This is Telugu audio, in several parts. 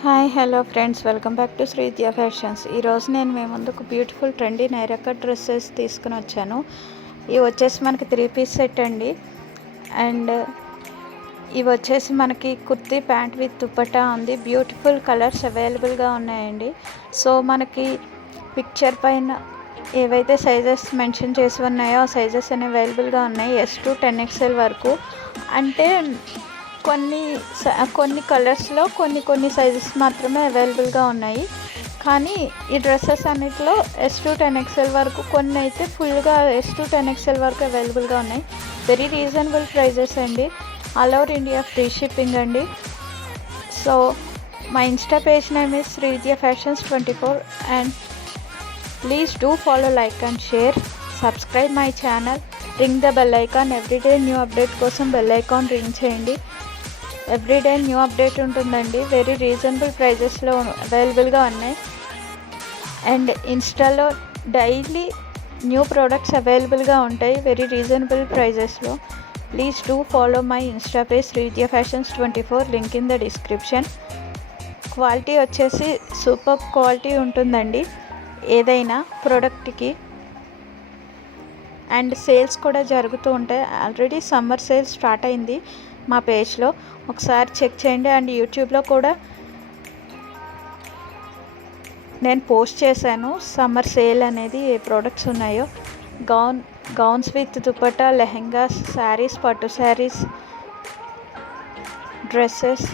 Hi hello friends, welcome back to Sri Vidya fashions. ఈరోజు నేను మీ ముందుకు beautiful trendy Naira cut dresses తీసుకుని వచ్చాను. ఇవి వచ్చేసి మనకి 3 పీస్ సెట్ అండి. అండ్ ఇవి వచ్చేసి మనకి కుర్తీ ప్యాంట్ విత్ దుపట్టా ఉంది. బ్యూటిఫుల్ కలర్స్ అవైలబుల్గా ఉన్నాయండి. సో మనకి పిక్చర్ పైన ఏవైతే సైజెస్ మెన్షన్ చేసి ఉన్నాయో ఆ సైజెస్ అనేవి అవైలబుల్గా ఉన్నాయి. S to 10XL వరకు. అంటే కొన్ని కలర్స్లో కొన్ని సైజెస్ మాత్రమే అవైలబుల్గా ఉన్నాయి. కానీ ఈ డ్రెస్సెస్ అన్నిటిలో S to 10XL వరకు, కొన్ని అయితే ఫుల్గా S to 10XL వరకు అవైలబుల్గా ఉన్నాయి. వెరీ రీజనబుల్ ప్రైజెస్ అండి. All over India free shipping అండి. సో మా insta page name is Shri Vidya fashions 24 and please do follow, like and share, subscribe my channel, ring the bell icon. Everyday new update కోసం బెల్ ఐకాన్ రింగ్ చేయండి. ఎవ్రీడే న్యూ అప్డేట్ ఉంటుందండి. వెరీ రీజనబుల్ ప్రైజెస్లో అవైలబుల్గా ఉన్నాయి. అండ్ ఇన్స్టాలో డైలీ న్యూ ప్రోడక్ట్స్ అవైలబుల్గా ఉంటాయి వెరీ రీజనబుల్ ప్రైజెస్లో. Please do follow my insta page Shri Vidya fashions 24, link in the description. Quality వచ్చేసి సూపర్ క్వాలిటీ ఉంటుందండి ఏదైనా ప్రోడక్ట్కి. అండ్ సేల్స్ కూడా జరుగుతూ ఉంటాయి. ఆల్రెడీ సమ్మర్ సేల్ స్టార్ట్ అయింది మా పేజ్లో, ఒకసారి చెక్ చేయండి. అండ్ యూట్యూబ్లో కూడా నేను పోస్ట్ చేశాను సమ్మర్ సేల్ అనేది, ఏ ప్రోడక్ట్స్ ఉన్నాయో. గౌన్స్ విత్ దుపట్టా, లెహెంగాస్, శారీస్, పట్టు saris, dresses,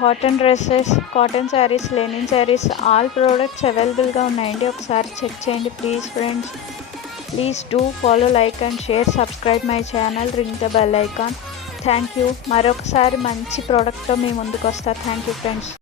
cotton dresses, cotton saris, linen saris, all products అవైలబుల్గా ఉన్నాయండి. ఒకసారి చెక్ చేయండి please friends. Please do follow, like and share, subscribe my channel, ring the bell icon. Thank you. మరొకసారి మంచి ప్రోడక్ట్తో మీ ముందుకు వస్తా. Thank you friends.